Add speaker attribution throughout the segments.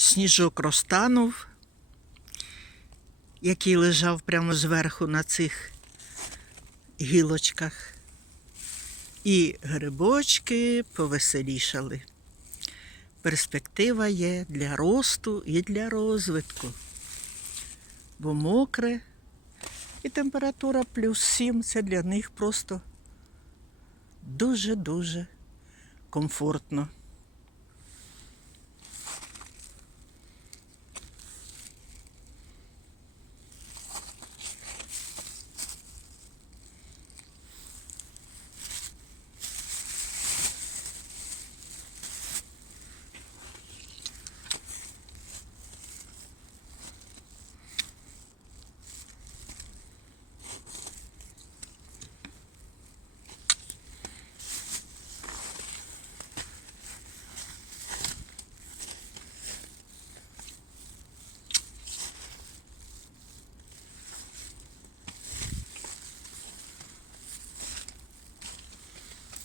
Speaker 1: Сніжок розтанув, який лежав прямо зверху на цих гілочках. І грибочки повеселішали. Перспектива є для росту і для розвитку. Бо мокре і температура плюс 7 це для них просто дуже-дуже комфортно.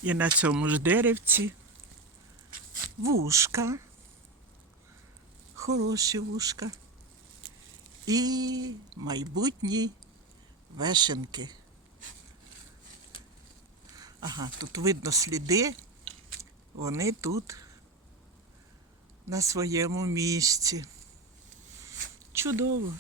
Speaker 1: І на цьому ж деревці вушка, хороші вушка і майбутні вешенки. Ага, тут видно сліди, вони тут на своєму місці. Чудово.